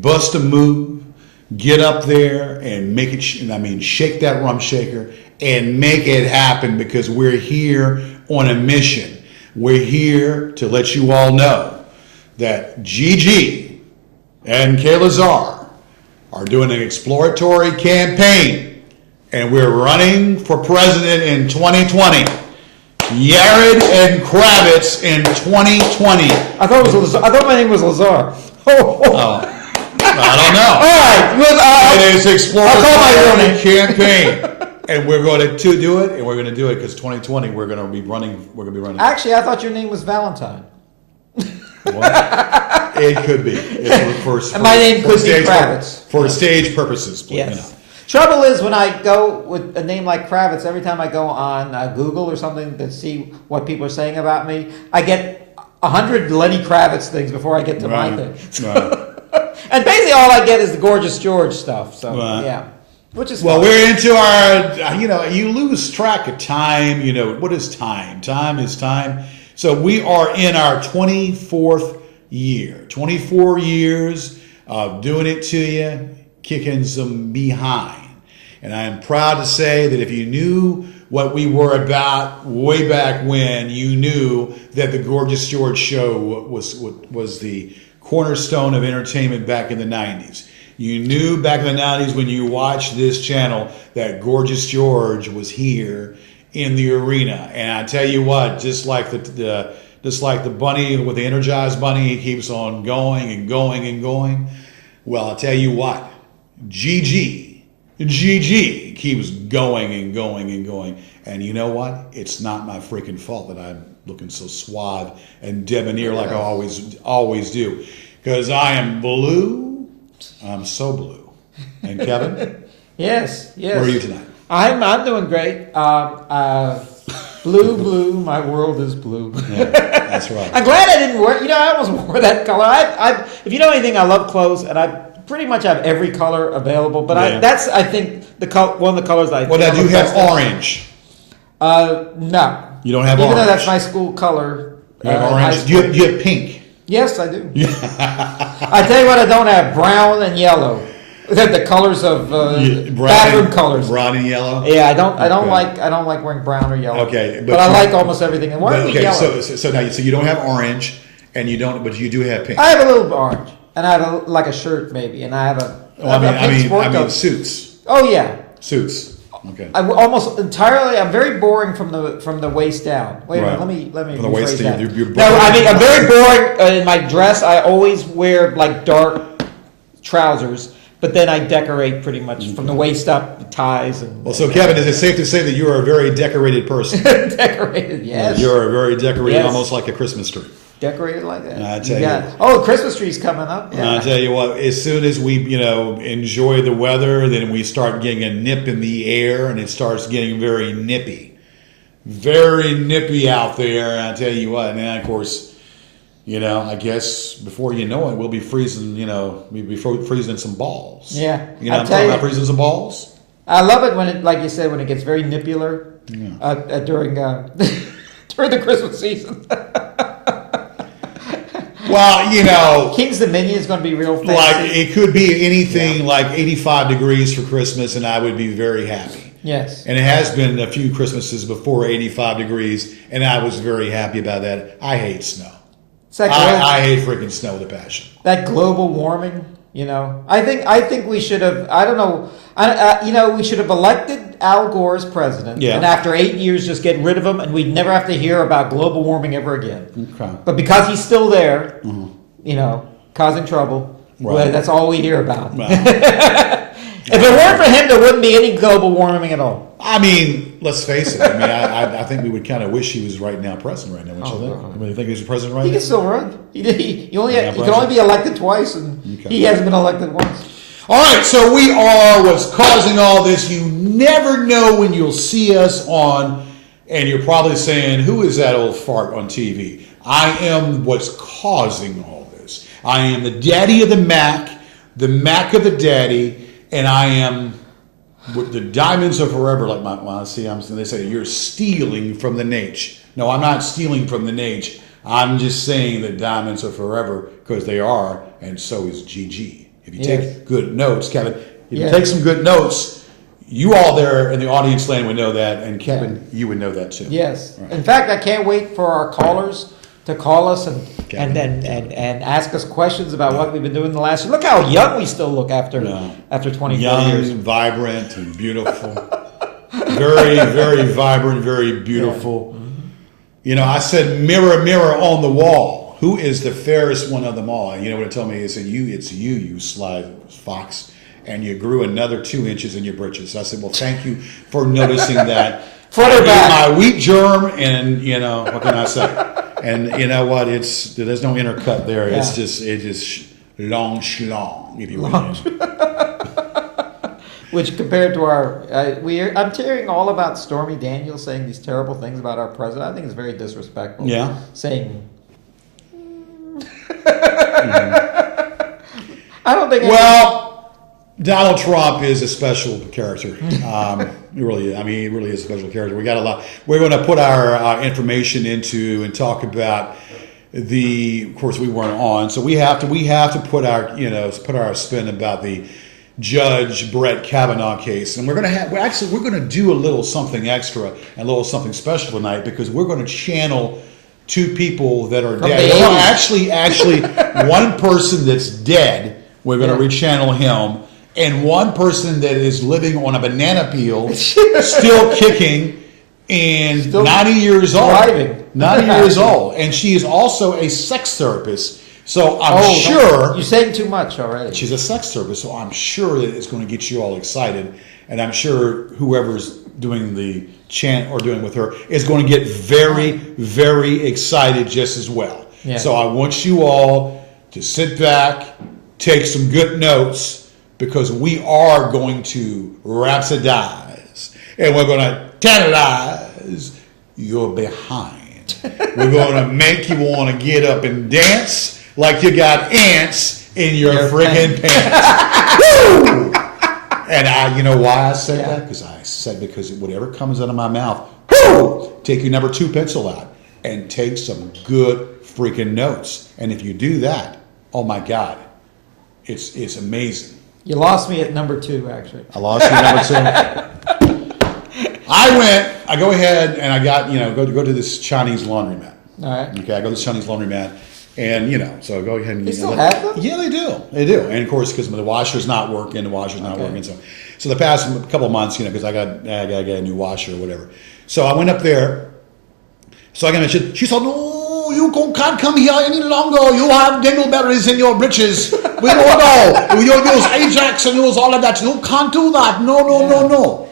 bust a move, get up there and make it, shake that rum shaker and make it happen, because we're here on a mission. We're here to let you all know that Gigi and Kay Lazar are doing an exploratory campaign, and we're running for president in 2020. Yared and Kravitz in 2020. I thought my name was Lazar. Oh. I don't know. All right. It is exploratory I'll call my real name. campaign, and we're going to do it, and we're going to do it because 2020 we're going to be running. We're going to be running. Actually, I thought your name was Valentine. Well, it could be. And my name could be Kravitz. For stage purposes, Yes. you know. Trouble is, when I go with a name like Kravitz, every time I go on Google or something to see what people are saying about me, I get 100 Lenny Kravitz things before I get to my thing. Right. And basically all I get is the Gorgeous George stuff. So, Right. yeah. Which is Well, fun. we're into our, you lose track of time. What is time? Time is time. So we are in our 24th year. 24 years of doing it to you, kicking some behind. And I am proud to say that if you knew what we were about way back when, you knew that the Gorgeous George show was the cornerstone of entertainment back in the 90s. You knew back in the 90s when you watched this channel that Gorgeous George was here in the arena. And I tell you what, just like the bunny with the Energized Bunny, he keeps on going and going and going. Well, I'll tell you what, Gigi keeps going and going and going. And you know what? It's not my freaking fault that I'm looking so suave and debonair like I always do. Because I am blue. I'm so blue. And Kevin? Yes. Where are you tonight? I'm doing great. Blue, my world is blue. Yeah, that's right. I'm glad I didn't wear. I almost wore that color. If you know anything, I love clothes, and I pretty much have every color available. But Yeah. that's I think one of the colors I. Well, now, do you have orange? No. You don't have Even orange? though that's my school color. You have in orange? high school. Do you have pink? Yes, I do. I tell you what, I don't have brown and yellow. The colors of bathroom colors. Brown and yellow? Yeah, I don't Okay. like wearing brown or yellow. Okay, but I like almost everything. And why are we Okay, yellow? so now you don't have orange, and you don't, but you do have pink. I have a little orange, and I have like a shirt maybe, and I have a. pink sport I mean coat. suits. Oh yeah. Suits. Okay. I'm very boring from the waist down. Wait a Right. minute, let me From the waist rephrase down, that. you're No, I mean I'm boring. very boring in my dress. I always wear like dark trousers, but then I decorate pretty much from the waist up, ties and. Well, so Kevin, is it safe to say that you are a very decorated person? Decorated, yes. You're a very decorated, Yes. almost like a Christmas tree. Decorated like that. I tell got you. it. Oh, the Christmas tree's coming up. And I tell you what, as soon as we, enjoy the weather, then we start getting a nip in the air, and it starts getting very nippy out there. And I tell you what, man, of course, I guess before you know it, we'll be freezing. We'll be freezing some balls. Yeah, I'm talking about freezing some balls. I love it when it, like you said, when it gets very nipular during during the Christmas season. Well, King's Dominion is going to be real fancy. like it could be anything like 85 degrees for Christmas, and I would be very happy. Yes. And it has been a few Christmases before 85 degrees, and I was very happy about that. I hate snow. It's that I hate freaking snow with a passion. that global warming. I think we should have. I don't know. We should have elected Al Gore as president, Yeah. and after 8 years, just get rid of him, and we'd never have to hear about global warming ever again. Okay. But because he's still there, causing trouble, Right. well, that's all we hear about. Well, If it weren't for him, there wouldn't be any global warming at all. I mean, let's face it. I think we would kind of wish he was right now president right now. Wouldn't you think? You think he's the president right He now? can still run. He can President. only be elected twice, and Okay. he hasn't been elected once. All right, so we are what's causing all this. You never know when you'll see us on, and you're probably saying, who is that old fart on TV? I am what's causing all this. I am the daddy of the Mac of the daddy, and I am the diamonds are forever. Like they say, you're stealing from the Nate. No, I'm not stealing from the Nate. I'm just saying that diamonds are forever because they are, and so is Gigi. If you Yes. take good notes, Kevin, if you Yes. take some good notes, you all there in the audience land would know that, and Kevin, you would know that too. Yes. Right. In fact, I can't wait for our callers to call us Kevin. and ask us questions about what we've been doing the last year. Look how young we still look after No. after 24 Young, years. vibrant, and beautiful. Very, very vibrant, very beautiful. You know, I said, mirror, mirror on the wall, who is the fairest one of them all? And you know what it told me? It said, it's you, you sly fox. And you grew another 2 inches in your britches. So I said, well, thank you for noticing that. Further I back. ate my wheat germ, and you know, what can I say? And you know what? There's no intercut there. Yeah. It's just long schlong, if you will. Which compared to our, I'm hearing all about Stormy Daniels saying these terrible things about our president. I think it's very disrespectful. Yeah. Saying. I don't think. Well, Donald Trump is a special character. He really is. I mean, he really is a special character. We got a lot. We're going to put our information into and talk about of course, we weren't on, so we have to put our spin about the Judge Brett Kavanaugh case, and we're going to do a little something extra and a little something special tonight because we're going to channel two people that are dead. the Well, 80s. actually, one person that's dead. We're going to rechannel him, and one person that is living on a banana peel, still kicking, and Still 90 years old. thriving. 90 years old, and she is also a sex therapist. So I'm sure You're saying too much already. she's a sex therapist. So I'm sure that it's going to get you all excited, and I'm sure whoever's doing the chant or doing with her is going to get very, very excited just as well. Yeah. So I want you all to sit back, take some good notes, because we are going to rhapsodize and we're going to tantalize your behind. We're going to make you want to get up and dance like you got ants in your friggin' pants. Woo! And you know why I said that? Because whatever comes out of my mouth, woo! Take your number 2 pencil out and take some good freaking notes. And if you do that, oh my God, it's amazing. You lost me at number 2, actually. I lost you number 2. I go ahead and I got, go to this Chinese laundromat. All right. Okay, I go to this Chinese laundromat, and so go ahead and They still have them? Yeah, they do, and of course because the washer's not working, working. So the past couple of months, because I got a new washer or whatever. So I went up there. So I got mentioned. She said, "No, you can't come here any longer. You have dingleberries in your britches. We don't know. You use Ajax and use all of that. You can't do that. No."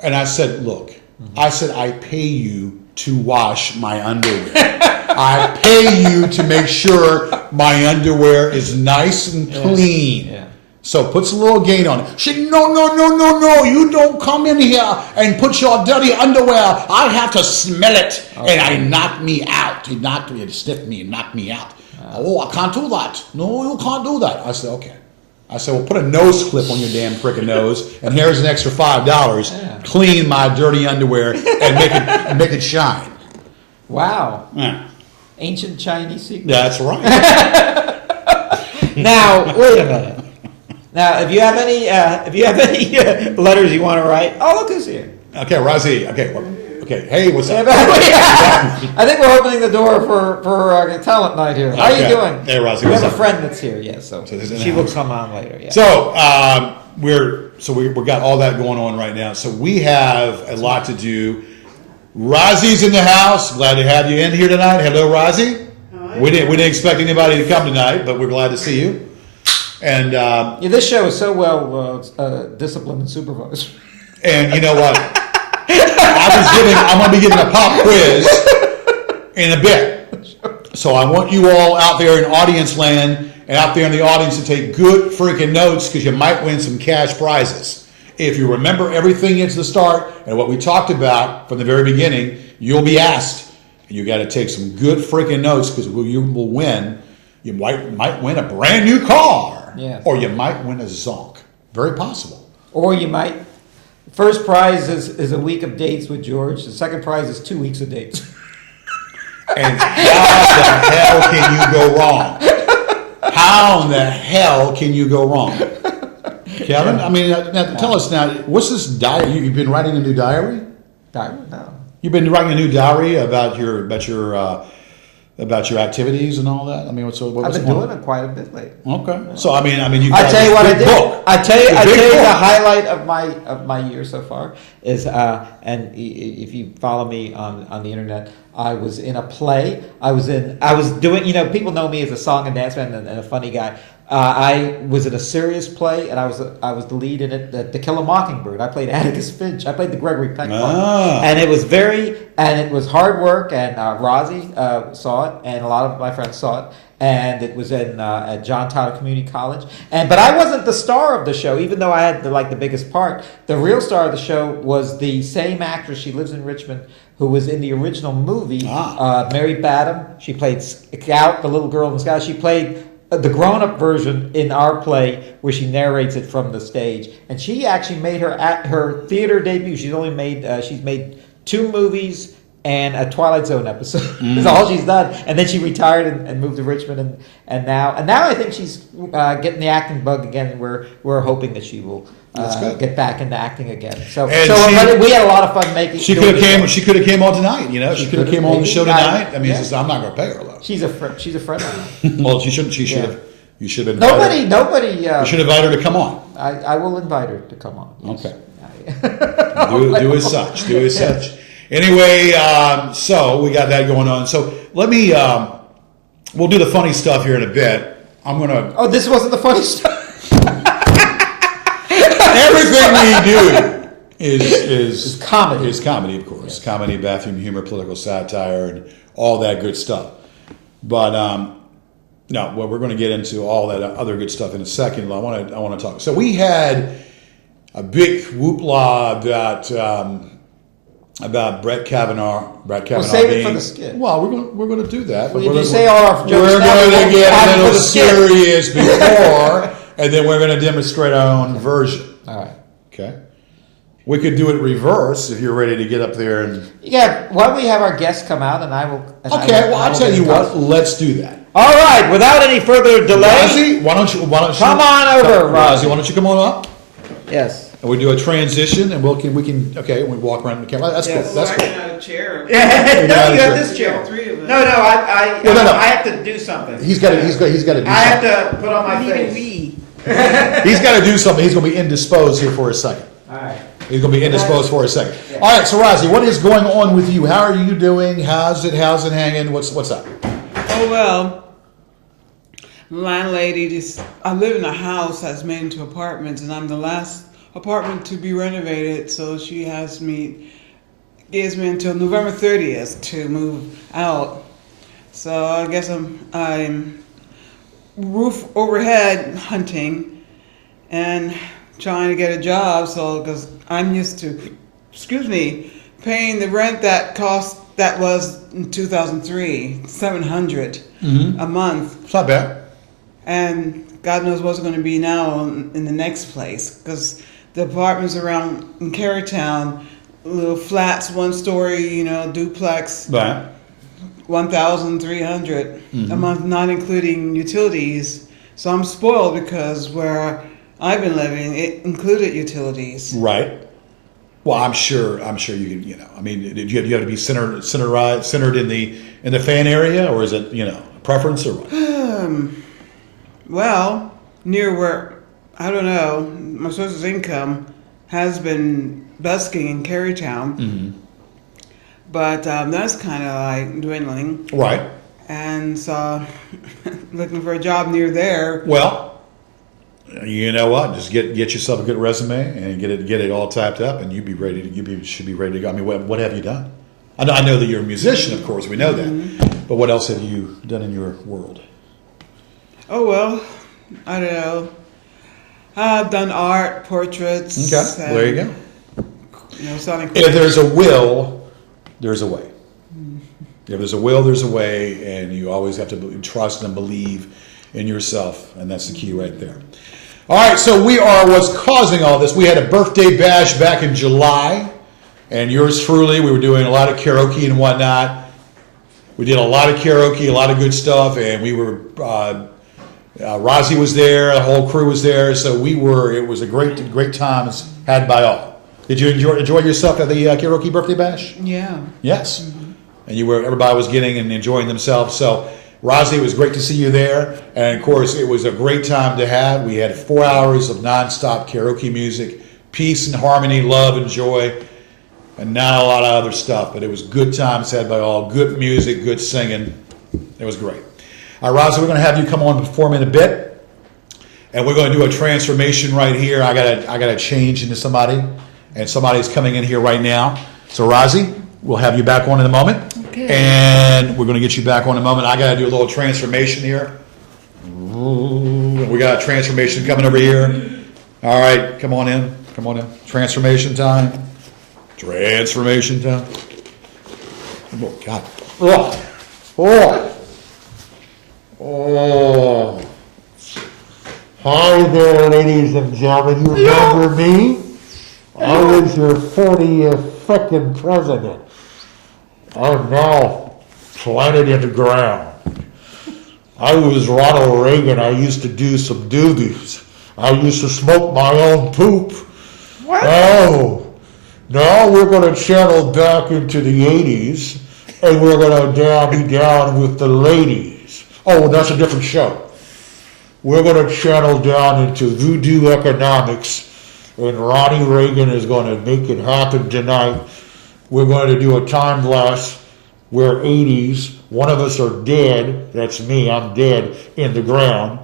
And I said, "Look," I said, "I pay you to wash my underwear. I pay you to make sure my underwear is nice and clean. Yeah. So puts a little gain on it." She said, no, you don't come in here and put your dirty underwear. I have to smell it. Okay. And he knocked me out. He sniffed me and knocked me out. Oh, I can't do that. No, you can't do that. I said, okay. I said, well, put a nose clip on your damn freaking nose, and here's an extra $5. Yeah. Clean my dirty underwear and make it shine. Wow. Yeah. Ancient Chinese secret. That's right. Now, wait a minute. Now, if you have any letters you want to write, oh, look who's here. Okay, Razi. Okay. Hey, what's up? I think we're opening the door for talent night here. How are you doing? Hey, Razi. We What's have a up? friend that's here. Yes, so this is in she the will house. come on later. Yeah. So we've got all that going on right now. So we have a lot to do. Razi's in the house. Glad to have you in here tonight. Hello, Razi. Hi. We didn't expect anybody to come tonight, but we're glad to see you. And Yeah, this show is so well disciplined and supervised. and you know what? I'm going to be giving a pop quiz in a bit. So I want you all out there in audience land and out there in the audience to take good freaking notes because you might win some cash prizes. If you remember everything at the start and what we talked about from the very beginning, you'll be asked. And you got to take some good freaking notes because you will win. You might win a brand new car. Yeah. Or you might win a zonk. Very possible. Or you might. First prize is a week of dates with George. The second prize is 2 weeks of dates. And how the hell can you go wrong? How in the hell can you go wrong? Kevin, I mean, now, tell us now, what's this diary? You've been writing a new diary? No. You've been writing a new diary about your activities and all that. I mean, I've been doing it quite a bit lately. Okay, so I mean, you. I tell you what I did. Book. I tell you book. the highlight of my year so far is, and if you follow me on the internet, I was in a play. I was doing. People know me as a song and dance man and a funny guy. I was in a serious play, and I was the lead in it, To Kill a Mockingbird. I played Atticus Finch. I played the Gregory Peck part, and it was hard work. And Rozzy saw it, and a lot of my friends saw it, and it was in at John Tyler Community College. But I wasn't the star of the show, even though I had the biggest part. The real star of the show was the same actress. She lives in Richmond, who was in the original movie, Mary Badham. She played Scout, the little girl in the Scout. She played the grown-up version in our play, where she narrates it from the stage, and she actually made her theater debut. She's made 2 movies and a Twilight Zone episode. That's all she's done. And then she retired and moved to Richmond, and now I think she's getting the acting bug again. And we're hoping that she will get back into acting again. So we had a lot of fun making. She could have came on tonight. She could have came on the show tonight. I mean, I'm not going to pay her though. She's a friend of mine. Well, she shouldn't. She should have. You should have. Nobody. You should invite her to come on. I will invite her to come on. Yes. Okay. do as such. Do as such. Anyway, so we got that going on. So let me. We'll do the funny stuff here in a bit. I'm gonna. Oh, this wasn't the funny stuff. Everything we do is comedy. Is comedy, of course. Yes. Comedy, bathroom humor, political satire, and all that good stuff. But no, well, we're going to get into all that other good stuff in a second. I want to talk. So we had a big whoopla about Brett Kavanaugh. We'll save it for the skit. Well, we're going to do that. Well, if you say all our jokes, we're going to get a little serious before, and then we're going to demonstrate our own version. All right. Okay. We could do it reverse if you're ready to get up there and. Yeah. Why don't we have our guests come out, and I will. I'll tell you what. Let's do that. All right. Without any further delay, Rozzy, why don't you come on over, Rozzy? Why don't you come on up? Yes. And we do a transition, and we can. Okay, we walk around the camera. That's cool. That's cool. Out of chair. Yeah. No, you have this chair. All 3 of us. No. I have to do something. He's got to do something. I have to put on my face. He's got to do something. He's going to be indisposed here for a second. All right. He's going to be indisposed for a second. Yeah. All right, so Rozzy, what is going on with you? How are you doing? How's it hanging? What's up? Oh, well, landlady I live in a house that's made into apartments, and I'm the last apartment to be renovated, so she gives me until November 30th to move out. So I guess I'm roof overhead hunting and trying to get a job, because I'm used to, paying the rent that was in 2003, $700 a month. It's not bad. And God knows what's going to be now in the next place, because the apartments around in Carytown, little flats, 1-story, duplex, Right. $1,300 a month, not including utilities. So I'm spoiled because where I've been living, it included utilities. Right. Well, I'm sure you can. I mean, do you have to be centered in the fan area, or is it a preference or what? Well, near where I don't know. My source of income has been busking in Carytown. Mm-hmm. But that's kind of like dwindling. Right. And so looking for a job near there. Well, you know what? Just get yourself a good resume and get it all typed up, and should be ready to go. I mean, what have you done? I know that you're a musician, of course, we know that. Mm-hmm. But what else have you done in your world? Oh, well, I don't know. I've done art, portraits. Okay, there you go. Selling. If there's a will, there's a way. If there's a will, there's a way, and you always have to trust and believe in yourself, and that's the key right there. All right, so what's causing all this. We had a birthday bash back in July, and yours truly, we were doing a lot of karaoke and whatnot. We did a lot of karaoke, a lot of good stuff, and we were Rozzy was there, the whole crew was there, so it was a great time had by all. Did you enjoy yourself at the Karaoke Birthday Bash? Yeah. Yes. And everybody was getting and enjoying themselves. So, Rozzy, it was great to see you there. And of course, it was a great time to have. We had 4 hours of nonstop karaoke music, peace and harmony, love and joy, and not a lot of other stuff. But it was good times had by all. Good music, good singing. It was great. All right, Rozzy, we're going to have you come on and perform in a bit. And we're going to do a transformation right here. I gotta change into somebody. And somebody's coming in here right now. So, Rozzy, we'll have you back on in a moment. Okay. And we're going to get you back on in a moment. I got to do a little transformation here. We got a transformation coming over here. All right, come on in. Come on in. Transformation time. Transformation time. Oh, God. Oh. Hi there, ladies and gentlemen. You remember me? I was your 40th frickin' president. I'm now planted in the ground. I was Ronald Reagan. I used to do some doobies. I used to smoke my own poop. What? Oh, now we're going to channel back into the 80s, and we're going to be down with the ladies. Oh, that's a different show. We're going to channel down into voodoo economics, and Ronnie Reagan is going to make it happen tonight. We're going to do a time lapse. We're 80s. One of us are dead. That's me. I'm dead in the ground.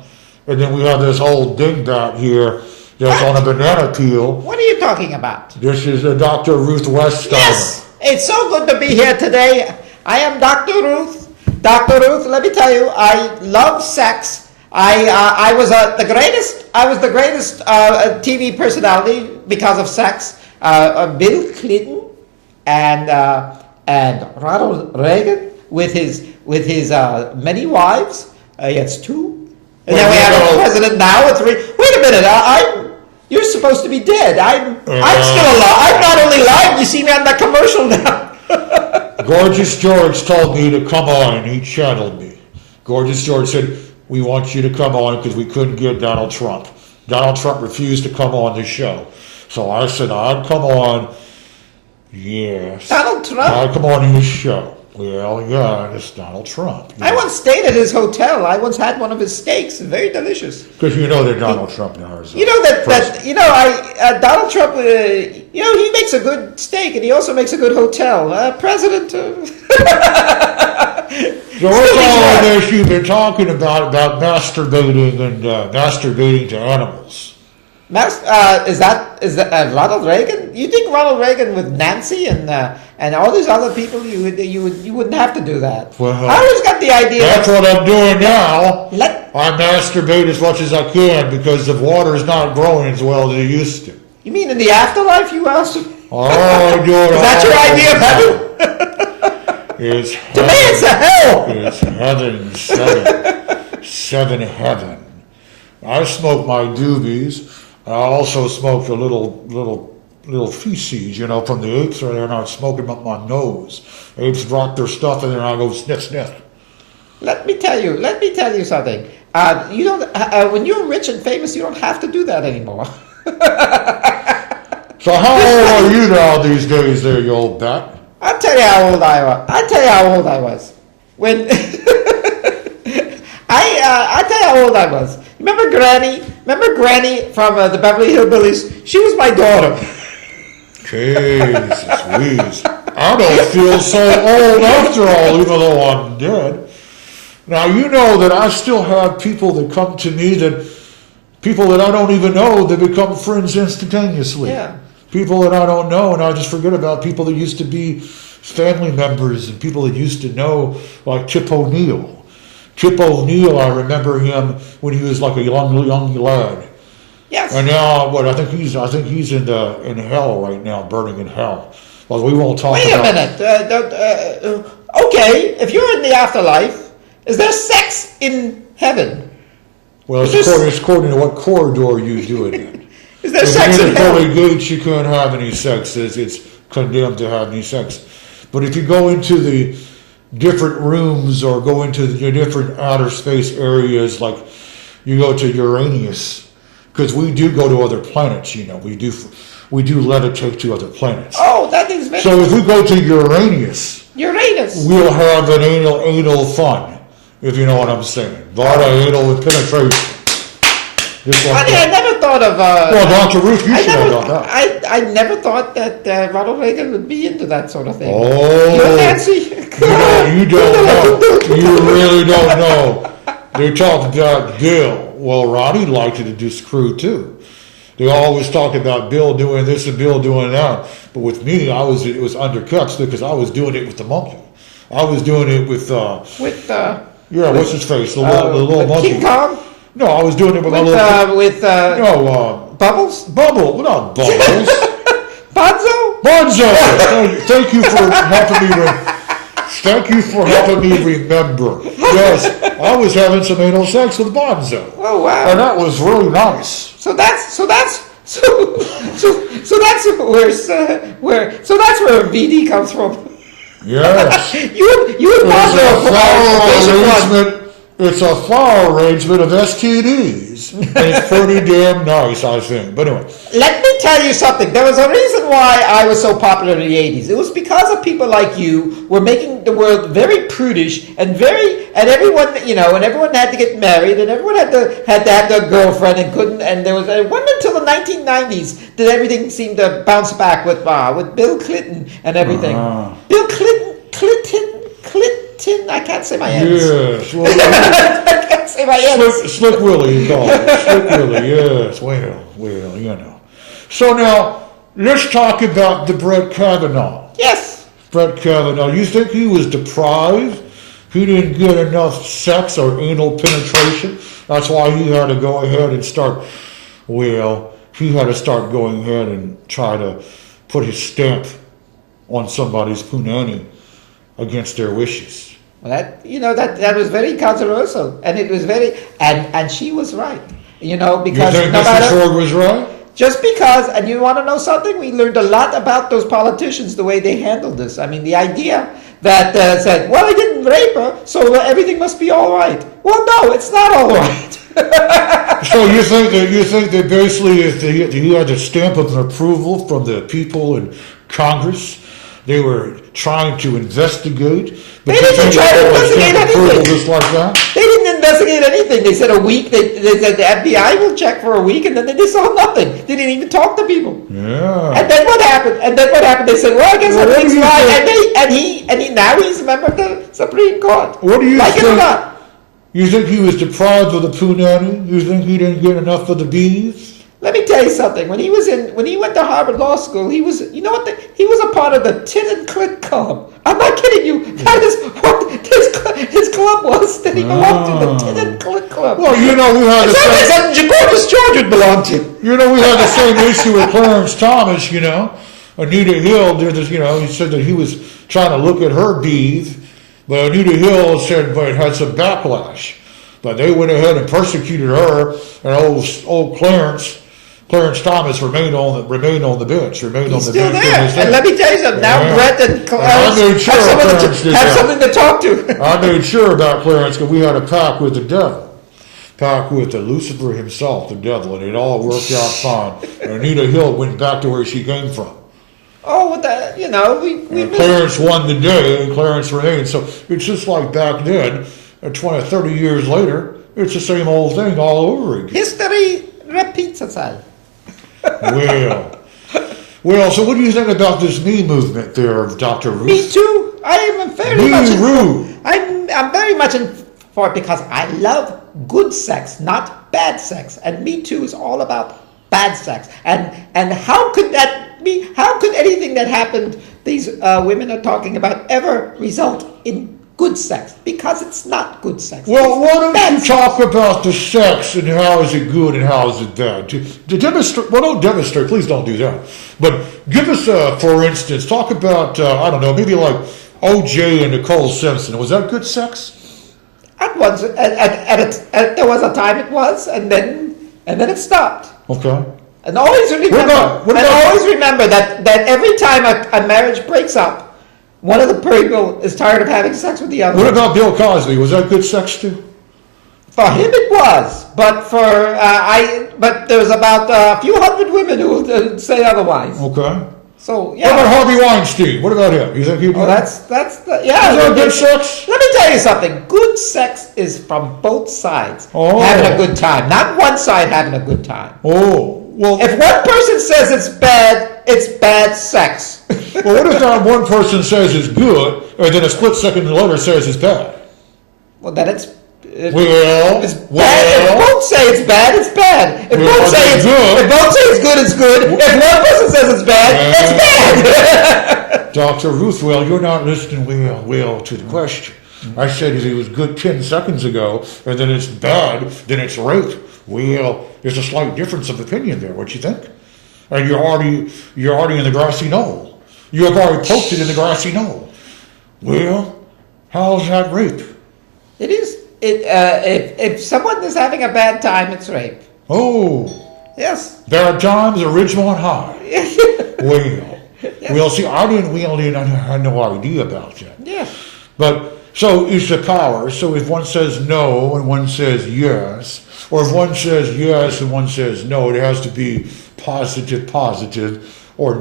And then we have this old dingbat here that's on a banana peel. What are you talking about? This is Dr. Ruth Weststeiner. Yes, it's so good to be here today. I am Dr. Ruth. Dr. Ruth, let me tell you, I love sex. I was the greatest. I was the greatest TV personality because of sex. Bill Clinton and Ronald Reagan with his many wives. He has 2. And then we have a president now with 3. Wait a minute. You're supposed to be dead. I'm still alive. I'm not only alive. You see me on that commercial now. Gorgeous George told me to come on. He channeled me. Gorgeous George said, "We want you to come on because we couldn't get Donald Trump." Donald Trump refused to come on the show. So I said, "I'd come on." Yes. Donald Trump? I'd come on his show. Well, yeah, it's Donald Trump. I once stayed at his hotel. I once had one of his steaks. Very delicious. Because you know that Donald Trump now is You know that Donald Trump. He makes a good steak and he also makes a good hotel. President. So what's all this you've been talking about masturbating and masturbating to animals? Is that Ronald Reagan? You think Ronald Reagan with Nancy and all these other people? You wouldn't have to do that. Well, I always got the idea. That's what I'm doing now. Let- I masturbate as much as I can because the water is not growing as well as it used to. You mean in the afterlife? You asked. Is Oh, I do it that your all idea of the heaven? time. It's To me, it's a hell. It's heaven, seven heaven. I smoke my doobies. I also smoked a little feces, from the apes, or they're not smoking up my nose. Apes drop their stuff and then I go sniff, sniff. Let me tell you something. You don't. When you're rich and famous, you don't have to do that anymore. So how old are you now these days there, you old bat? I'll tell you how old I was. When I'll tell you how old I was. Remember Granny? Remember Granny from the Beverly Hillbillies? She was my daughter. Jesus, Louise. I don't feel so old after all, even though I'm dead. Now, you know that I still have people that come to me people that I don't even know, that become friends instantaneously. Yeah. People that I don't know, and I just forget about people that used to be family members and people that used to know, like Tip O'Neill. Tip O'Neill, I remember him when he was like a young lad. Yes. And now, I think he's in hell right now, burning in hell. Well, we won't talk Wait about. a minute. Okay, if you're in the afterlife, is there sex in heaven? Well, Is there- it's according to what corridor you do it in. Is there If sex you're in in the heaven? pearly gates, you can't have any sex. It's condemned to have any sex. But if you go into the different rooms or go into the different outer space areas, like you go to Uranus, because we do go to other planets. You know, we do levitate to other planets. Oh, that is very So if we go to Uranus, Uranus. we'll have an anal fun, if you know what I'm saying. A lot of anal penetration. Just like Funny, I that. never thought of. Well, Dr. Ruth, you I should know never, about that. I never thought that Ronald Reagan would be into that sort of thing. Oh. You're Nancy. You don't know. You really don't know. They talk about Bill. Well, Ronnie liked it to this crew too. They always talk about Bill doing this and Bill doing that. But with me, it was undercut because I was doing it with the monkey. I was doing it with With what's his face, the little with monkey. King Kong. No, I was doing it with a little. No, Bubbles. Bubble, not Bubbles. Bonzo. Bonzo. Thank you for helping me. Thank you for helping me remember. Yes, I was having some anal sex with Bonzo, Oh wow. and that was really nice. So that's where VD comes from. Yes, You and it's Bonzo a are flower basic one. arrangement. It's a flower arrangement of STDs, and it's pretty damn nice, I think. But anyway, Let me tell you something. There was a reason why I was so popular in the 80s. It was because of people like you were making the world very prudish and everyone, and everyone had to get married and everyone had to have their girlfriend and couldn't, and it wasn't until the 1990s that everything seemed to bounce back with Bill Clinton and everything. Bill Clinton, I can't say my ends. yes, well, I can't say my ends. Slick Willie, you call it. Slick Willie, yes, well, you know. So now, let's talk about the Brett Kavanaugh. Yes. Brett Kavanaugh, you think he was deprived? He didn't get enough sex or anal penetration? That's why he had to go ahead and start going ahead and try to put his stamp on somebody's punani against their wishes. Well, that was very controversial, and it was and she was right, You because think no Mr. matter, Ford was right? just because, and you want to know something, we learned a lot about those politicians, the way they handled this. I mean, the idea that said, well, I didn't rape her, so everything must be all right. Well, no, it's not all right. So you think that basically if he had the stamp of an approval from the people in Congress, they were trying to investigate, but They you didn't think try to they had a investigate stamp of approval anything. just like that? They didn't investigate anything. They said a week. They said the FBI will check for a week, and then they saw nothing. They didn't even talk to people. Yeah. And then what happened? They said, "Well, I guess Well, what everything's do you fine." think- And he now he's a member of the Supreme Court. What do you like it or think? not? You think he was deprived of the punani? You think he didn't get enough of the bees? Let me tell you something. When he went to Harvard Law School, he was, he was a part of the Tit and Clit Club. I'm not kidding you. That is what his club was. That he belonged to the Tit and Clit Club. Well, we had the It's not same. something Jacotus George would belong to. We had the same issue with Clarence Thomas. Anita Hill did this. He said that he was trying to look at her bees, but Anita Hill said, but it had some backlash. But they went ahead and persecuted her, and old Clarence Thomas remained on the bench. He's still there. And let me tell you something. Now Yeah. Brett and I Clarence made sure Clarence did have that. something to talk to. I made sure about Clarence because we had a pact with the devil. Pact with the Lucifer himself, the devil, and it all worked out fine. And Anita Hill went back to where she came from. Oh, we And Clarence won the day, and Clarence remained. So it's just like back then, 20, 30 years later, it's the same old thing all over again. history repeats itself. Well, so what do you think about this Me movement there, Dr. Ruth? Me too. I am very Me much. Roo. I'm very much in for it because I love good sex, not bad sex, and Me Too is all about bad sex. And how could that be? How could anything that happened these women are talking about ever result in good sex? Because it's not good sex. Well, why don't Bad you sex. talk about the sex and how is it good and how is it bad? To demonstrate, well, don't demonstrate, please don't do that. But give us, for instance, talk about, I don't know, maybe like O.J. and Nicole Simpson. Was that good sex? At once, there was a time it was, and then it stopped. Okay. And always remember, that every time a marriage breaks up, one of the people is tired of having sex with the other. What about Bill Cosby? Was that good sex too? For him it was, but but there was about a few hundred women who would say otherwise. Okay. So What yeah. about Harvey Weinstein? What about him? You think he'd Oh, that's yeah. Is that good sex? Let me tell you something. Good sex is from both sides Oh. having a good time, not one side having a good time. Oh, well, If one person says it's bad sex. well, what if that one person says it's good, and then a split second later says it's bad? Well, then it's Well, it's bad. If both say it's bad, it's bad. If Well, both say it's good. if both say it's good, it's good. If one person says it's bad, it's bad. Dr. Ruthwell, you're not listening well to the question. I said it was good 10 seconds ago, and then it's bad, then it's rape. Well, there's a slight difference of opinion there. What you think? And you're already in the grassy knoll. You have already poked it in the grassy knoll. Well, how's that rape? It is. If someone is having a bad time, it's rape. Oh, Yes. bad times at Ridgemont High. Well, see, I had no idea about that. Yeah. But so it's the power. So if one says no and one says yes, or if one says yes and one says no, it has to be positive, or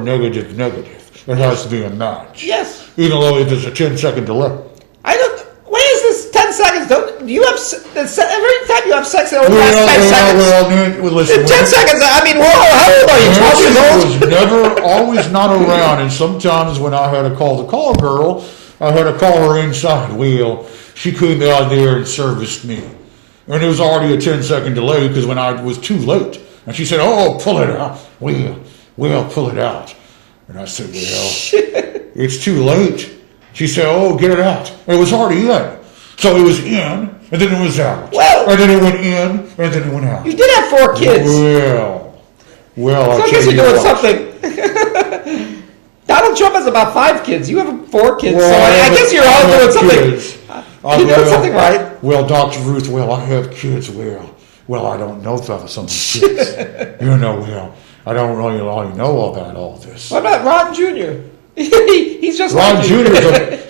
negative, negative. It has to be a match. Yes. Even though if there's a 10-second delay. I don't. Where is this 10 seconds? Don't you have every time you have sex? It only lasts 10 seconds. Listen. In 10 seconds. I mean, whoa! How old are you? 12 years Nancy old? was never, always not around, and sometimes when I had to call the call girl, I had to call her inside. Well, she came out there and serviced me, and it was already a 10-second delay because when I was too late, and she said, "Oh, pull it out." Well, pull it out, and I said, "Well, it's too late." She said, "Oh, get it out." It was already in, so it was in, and then it was out, Well- and then it went in, and then it went out. You did have 4 kids. Well, I'll So I tell guess you you're doing what. something. Donald Trump has about 5 kids. You have 4 kids. Well, so I have- guess you're I all have doing something. kids. You're doing something right. Well, Dr. Ruth, I have kids. Well, I don't know about some of the kids. I don't really know about all this. What about Ron Jr.? He's just Ron like Jr.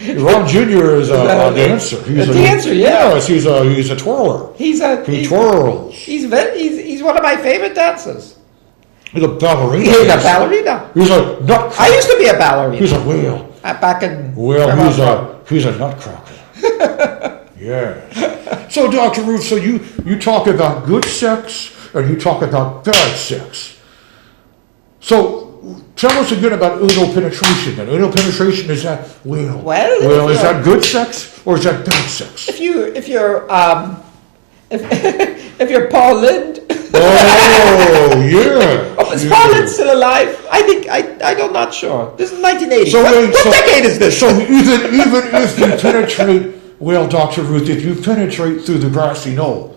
you. Ron Jr. is a dancer. A dancer, yeah. Yes, he's a twirler. He twirls. He's one of my favorite dancers. He's a ballerina. He's a ballerina. He's a nutcracker. I used to be a ballerina. He's a Back in. he's a nutcracker. Yes. So, Dr. Ruth, so you talk about good sex and you talk about bad sex. So, tell us again about anal penetration. And anal penetration is that is that good sex or is that bad sex? If you're Paul Lind. Oh, yeah. Oh, is Paul Lind still alive? I think I'm not sure. This is 1980. So what decade is this? So even if you penetrate, Dr. Ruth, if you penetrate through the grassy knoll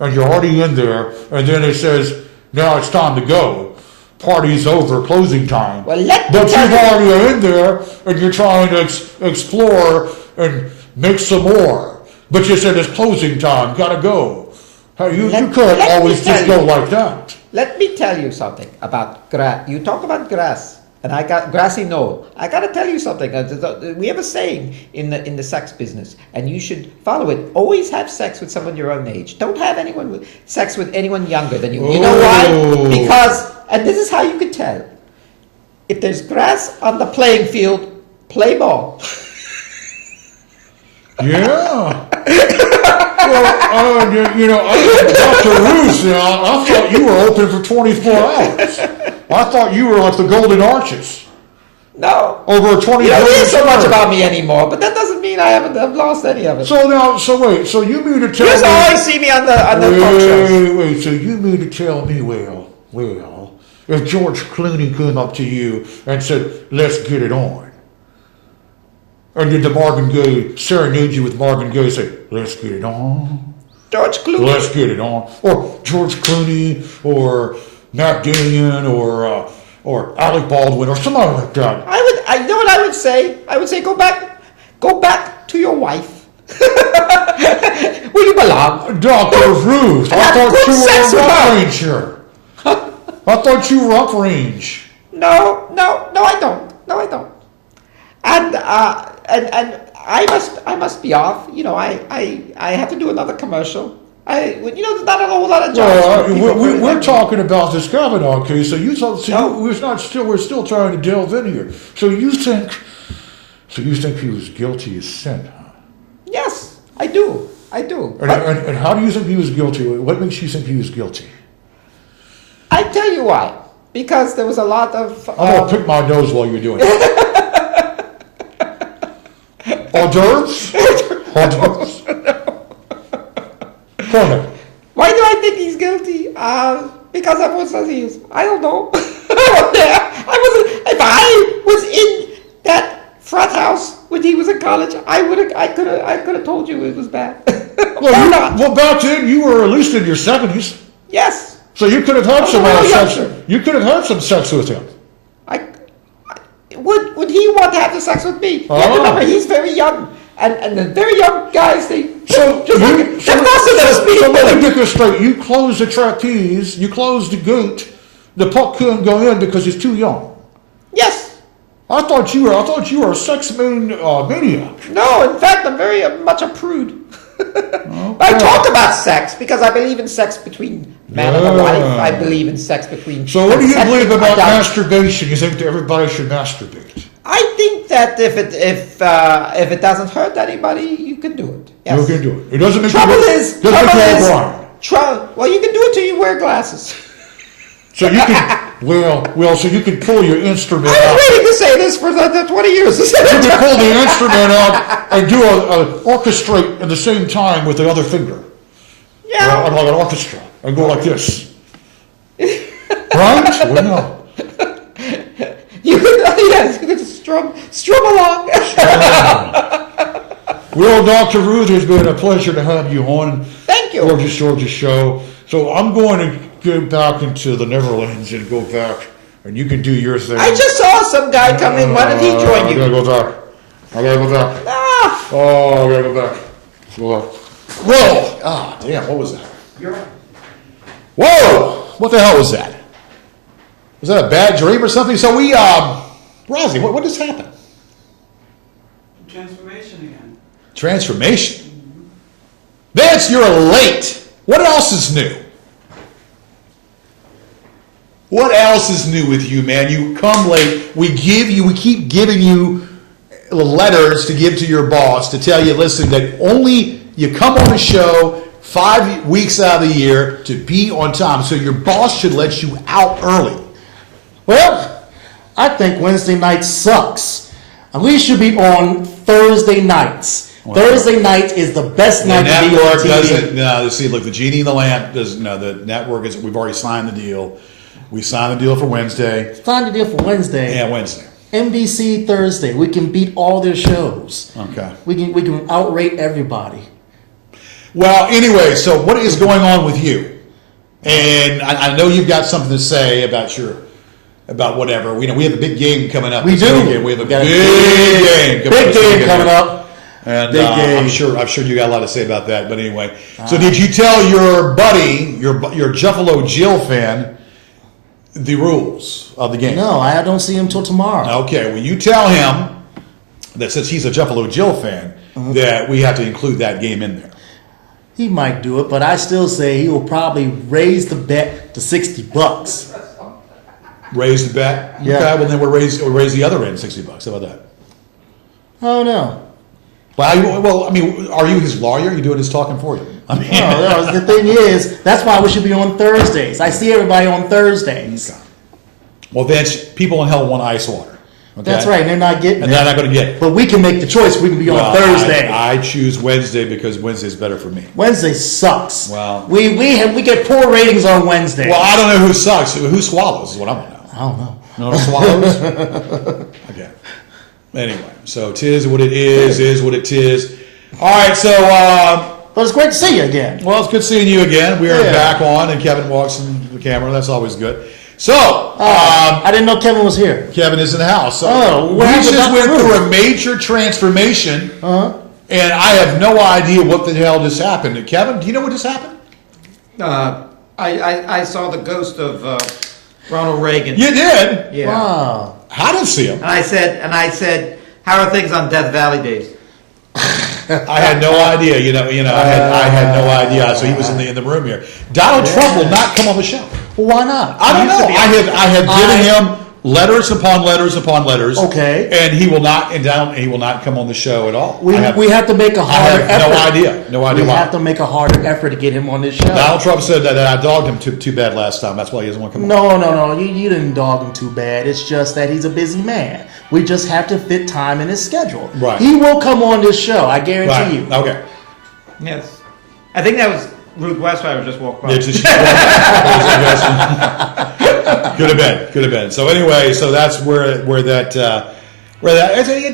and you're already in there, and then it says, now it's time to go. Party's over, closing time. Well, let me but tell you've you- already in there and you're trying to explore and make some more. But you said it's closing time, gotta go. You can't let always me just tell go you. like that. Let me tell you something about grass. You talk about grass, and I got grassy knoll. I got to tell you something. We have a saying in the sex business, and you should follow it. Always have sex with someone your own age. Don't have sex with anyone younger than you. You know why? Oh. Because, and this is how you can tell. If there's grass on the playing field, play ball. Yeah. Well, Dr. Roos, I thought you were open for 24 hours. I thought you were like the Golden Arches. No. Over a 20 You don't hear so much period. about me anymore, but that doesn't mean I've lost any of it. So you mean to tell Here's me... how I see me on the talk shows. Wait, so you mean to tell me, if George Clooney came up to you and said, let's get it on, and did the Marvin Gaye serenade you with Marvin Gaye, say, let's get it on? George Clooney. Let's get it on. Or George Clooney, or Matt Damon, or Alec Baldwin, or somebody like that. I know what I would say. I would say go back to your wife. Where you belong. Dr. Ruth, I Have thought good you sex were with uprange here. I thought you were uprange. No, I don't. And I must be off. You know, I have to do another commercial. There's not a whole lot of jobs. Well, for people we're talking about this Kavanaugh case. So No. we're still trying to delve in here. So you think he was guilty as sin, huh? Yes, I do. I do. And how do you think he was guilty? What makes you think he was guilty? I tell you why. Because there was a lot of. I'm gonna pick my nose while you're doing it. Hors d'oeuvres? Hors d'oeuvres? Go ahead. Why do I think he's guilty? Because everyone says he is. I don't know. I wasn't there. I wasn't. If I was in that frat house when he was in college, I could have told you it was bad. Well, back then you were at least in your 70s, Yes. so you could have had was some a little sex. younger. You could have had some sex with him. Would he want to have the sex with me? Oh. Yeah, remember he's very young, and the very young guys they So just you- like that's also that speed So let me bullet. get this straight. You closed the trapeze. You closed the gate. The puck couldn't go in because he's too young. Yes. I thought you were a sex maniac. No, in fact, I'm very much a prude. I talk about sex because I believe in sex between man and a wife. I believe in sex between. So what do you believe about adults. masturbation? You think that everybody should masturbate? I think that if it doesn't hurt anybody, you can do it. Yes. You can do it. It doesn't make Trouble you is, doesn't make you blind. well, you can do it till you wear glasses. So you can so you can pull your instrument I out. was waiting to say this for the 20 years. You can pull the instrument out and do a orchestrate at the same time with the other finger. Yeah. Like an orchestra. And go like this. Right? Well, no. You could strum along. Well, Dr. Ruth, it's been a pleasure to have you on Thank you. Gorgeous Georgia Show. So I'm going to go back into the Netherlands and go back, and you can do your thing. I just saw some guy come in. Why did he join I you? gotta go back. I gotta go back. Ah, Oh, I gotta go back. Go back. Whoa! Ah, damn, what was that? you're right. Whoa! What the hell was that? Was that a bad dream or something? So we, Rosie, what just happened? Transformation again. Transformation. Vince, you're late. What else is new? What else is new with you, man? You come late. We keep giving you letters to give to your boss to tell you, listen, that only you come on the show 5 weeks out of the year to be on time. So your boss should let you out early. Well, I think Wednesday night sucks. And we should be on Thursday nights. Thursday night is the best The night to be on network TV. doesn't. No, see, look, the genie in the lamp doesn't. No, the network is. We've already signed the deal. We signed the deal for Wednesday. Sign the deal for Wednesday. Yeah, Wednesday. NBC Thursday. We can beat all their shows. Okay. We can outrate everybody. Well, anyway, so what is going on with you? And I know you've got something to say about whatever. We have a big game coming up. We this do. weekend. We have a We got a big game. Big game coming up. And Big game. I'm sure you got a lot to say about that. But anyway, so did you tell your buddy, your Juffalo Jill fan, the rules of the game? No, I don't see him till tomorrow. Okay, well, you tell him that since he's a Juffalo Jill fan, that we have to include that game in there. He might do it, but I still say he will probably raise the bet to $60. Raise the bet. Yeah. Okay, well then we'll raise the other end $60. How about that? Oh no. Well, I mean, are you his lawyer? You doing his talking for you? I mean, No, the thing is, that's why we should be on Thursdays. I see everybody on Thursdays. well, Vince, people in hell want ice water. Okay? That's right, and they're not getting And it. they're not going to get it. But we can make the choice. We can be Well, on Thursday. I choose Wednesday because Wednesday's better for me. Wednesday sucks. Well- we get poor ratings on Wednesday. Well, I don't know who sucks. Who swallows is what I want to know. I don't know. No one swallows? Okay. Anyway, so tis what it is what it tis. All right, so, But it's great to see you again. well, it's good seeing you again. We are Yeah. back on, and Kevin walks in the camera. That's always good. So, I didn't know Kevin was here. Kevin is in the house. So Oh, we what happened just to went Dr. through Ruth? a major transformation, Uh-huh. and I have no idea what the hell just happened. Kevin, do you know what just happened? I saw the ghost of Ronald Reagan. You did? Yeah. Wow. I didn't see him. And I said, how are things on Death Valley days? I had no idea. I had no idea. So he was in the room here. Donald Trump will not come on the show. Well, why not? I don't know. I have given him letters upon letters upon letters. Okay. And he will not. And he will not come on the show at all. We have to make a I harder have effort. no idea. No idea We why. have to make a harder effort to get him on this show. Donald Trump said that I dogged him too bad last time. That's why he doesn't want to come on. No. You didn't dog him too bad. It's just that he's a busy man. We just have to fit time in his schedule. Right. He will come on this show. I guarantee Right. you. Okay. Yes. I think that was Ruth Westphaler just walked by. Could have been. So anyway, so that's where that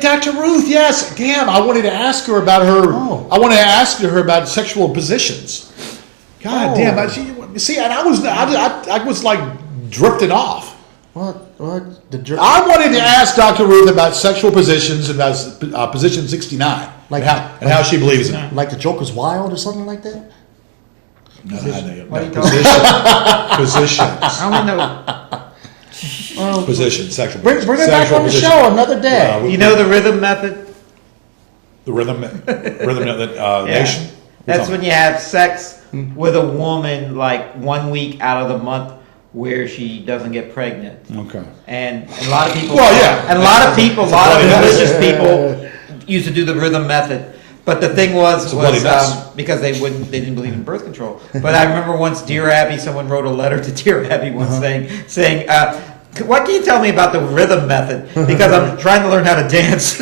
Dr. Ruth. Yes, damn. I wanted to ask her about her. Oh. I wanted to ask her about sexual positions. God Oh. damn. See, and I was like drifting off. What? I wanted to ask Dr. Ruth about sexual positions, about position 69, Like- and how she believes in it. Like the Joker's Wild or something like that? No, What are you positions. I don't know. Position, sexual. Bring it back sexual on the position. show another day. You know the rhythm method? The rhythm nation. That's when you have sex with a woman like 1 week out of the month where she doesn't get pregnant. Okay. And a lot of people, Well, yeah. and a lot of bloody mess. religious people used to do the rhythm method. But the thing was a bloody mess. because they didn't believe in birth control. But I remember once Dear Abby, someone wrote a letter to Dear Abby once saying, what can you tell me about the rhythm method? Because I'm trying to learn how to dance.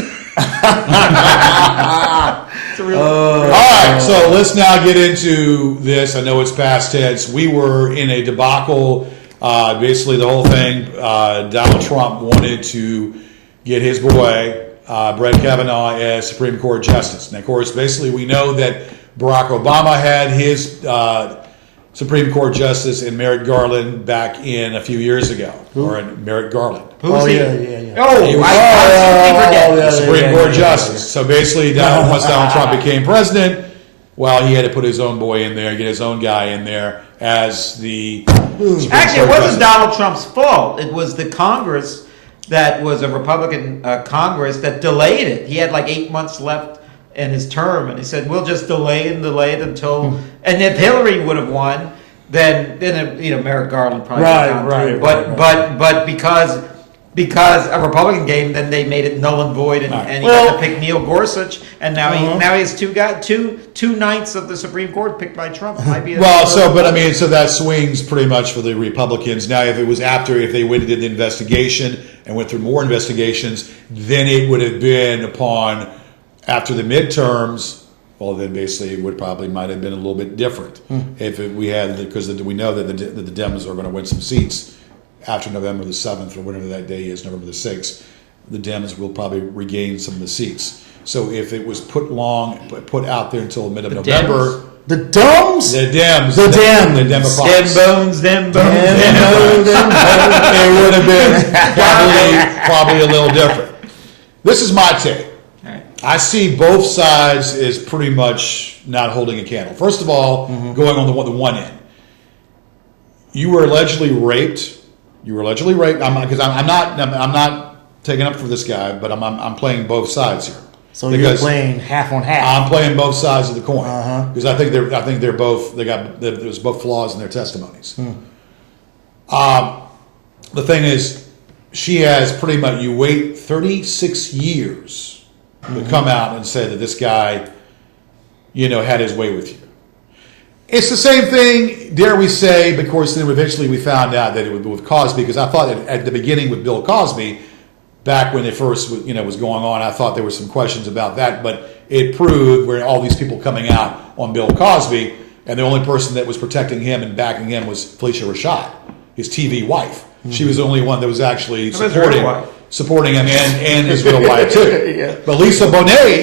It's a real, All right, so let's now get into this. I know it's past tense. We were in a debacle. Basically, the whole thing, Donald Trump wanted to get his boy, Brett Kavanaugh, as Supreme Court Justice. And of course, basically, we know that Barack Obama had his Supreme Court Justice in Merrick Garland back in a few years ago. Or in Merrick Garland. who's he? yeah. Oh, He was- I forget. yeah. Supreme Court Justice. So basically, once Donald Trump became president, well, he had to put his own boy in there, get his own guy in there as the Supreme Actually, it Court wasn't Justice. Donald Trump's fault. It was the Congress that was a Republican Congress that delayed it. He had like 8 months left in his term, and he said, "We'll just delay it until." And if Hillary would have won, then Merrick Garland probably would have gone through. But because a Republican game, then they made it null and void, and he got to pick Neil Gorsuch, and now he has two ninths of the Supreme Court picked by Trump. Might be so that swings pretty much for the Republicans. Now, if they went and did the investigation and went through more investigations, then it would have been upon after the midterms. Well, then basically it might have been a little bit different because we know that the Dems are going to win some seats after November the 7th or whatever that day is, November the 6th. The Dems will probably regain some of the seats. So if it was put out there until mid of November, The Dems? the Dems, The Dems. the Democrats, them bones. it would have been probably a little different. This is my take. I see both sides as pretty much not holding a candle. First of all, going on the one end, you were allegedly raped. Because I'm not taking up for this guy, but I'm playing both sides here. So you're playing half on half. I'm playing both sides of the coin because I think they're both there's both flaws in their testimonies. The thing is, she has pretty much you wait 36 years to come out and say that this guy, had his way with you. It's the same thing, dare we say, but of course then eventually we found out that it was with Cosby, because I thought that at the beginning with Bill Cosby, back when it first was going on, I thought there were some questions about that, but it proved where all these people coming out on Bill Cosby, and the only person that was protecting him and backing him was Felicia Rashad, his TV wife. She was the only one that was actually supporting him and his real wife too. Yeah. But Lisa Bonet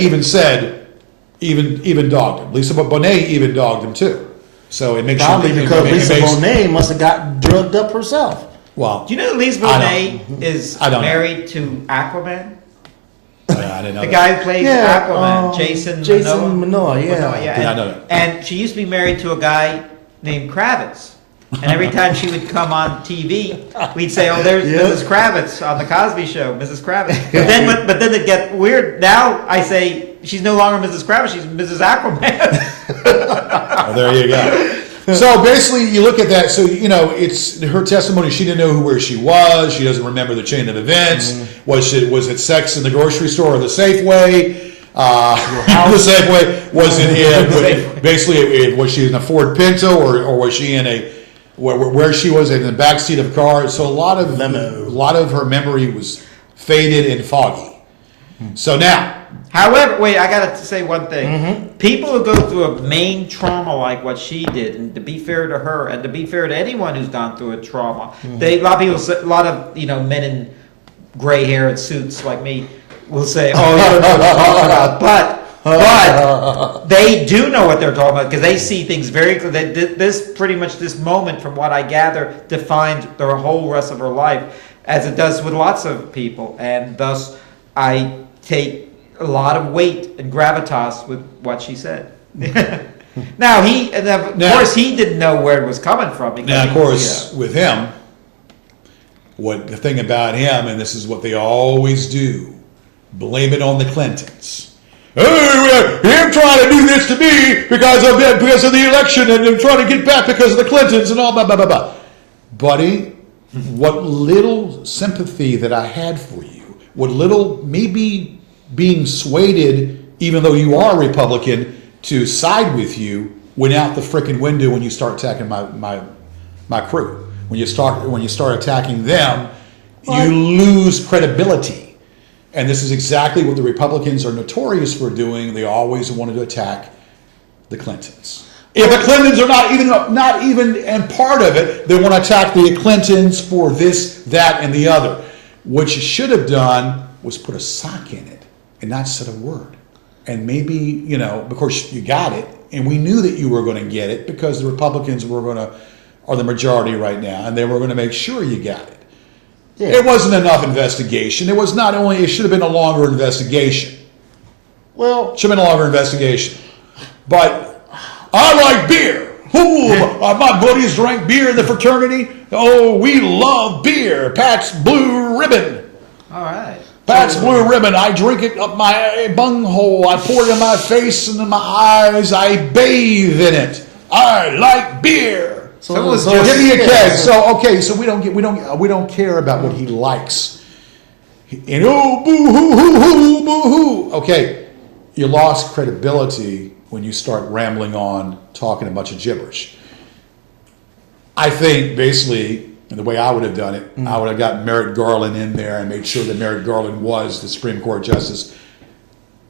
even dogged him. Lisa Bonet even dogged him too. So it makes Probably you because Lisa Bonet must have got drugged up herself. Well, Do you know that Lisa Bonet is I don't know. married to Aquaman? I didn't know The that. guy who plays Aquaman, Jason Manoa, yeah. Momoa, Yeah, I know that. And she used to be married to a guy named Kravitz. And every time she would come on TV, we'd say, "Oh, there's Mrs. Kravitz on the Cosby Show, Mrs. Kravitz." But then it get weird. Now I say she's no longer Mrs. Kravitz; she's Mrs. Aquaman. Oh, there you go. So basically, you look at that. So it's her testimony. She didn't know where she was. She doesn't remember the chain of events. Was it sex in the grocery store or the Safeway? The Safeway was basically was she in a Ford Pinto or was she in a where she was in the back seat of a car? So a lot of her memory was faded and foggy. So now. However, wait, I gotta say one thing. People who go through a main trauma like what she did, and to be fair to her, and to be fair to anyone who's gone through a trauma, a lot of people, a lot of men in gray hair and suits like me will say, "Oh, you don't know what I'm talking about," but they do know what they're talking about because they see things very clearly. This moment, from what I gather, defined the whole rest of her life, as it does with lots of people, and thus I take a lot of weight and gravitas with what she said. Now of course he didn't know where it was coming from. Now, of course, with him, the thing about him, and this is what they always do, blame it on the Clintons. Hey, him trying to do this to me because of the election, and they're trying to get back because of the Clintons and all blah blah blah blah. Buddy, what little sympathy that I had for you, what little maybe being swayed, even though you are a Republican, to side with you, went out the frickin' window when you start attacking my crew. When you start attacking them, you lose credibility. And this is exactly what the Republicans are notorious for doing. They always wanted to attack the Clintons. If the Clintons are not even and part of it, they want to attack the Clintons for this, that, and the other. What you should have done was put a sock in it and not said a word. And maybe, of course you got it, and we knew that you were going to get it because the Republicans are the majority right now, and they were going to make sure you got it. Yeah. It wasn't enough investigation. It should have been a longer investigation. Well, it should have been a longer investigation. But I like beer. Ooh, my buddies drank beer in the fraternity. Oh, we love beer. Pat's Blue Ribbon. All right. Pat's Blue Ribbon. I drink it up my bunghole. I pour it in my face and in my eyes. I bathe in it. I like beer. So give me a keg. So we don't care about what he likes. And oh, boo hoo hoo hoo boo hoo. Okay, you lost credibility when you start rambling on, talking a bunch of gibberish. I think basically, and the way I would have done it, I would have got Merrick Garland in there and made sure that Merrick Garland was the Supreme Court justice.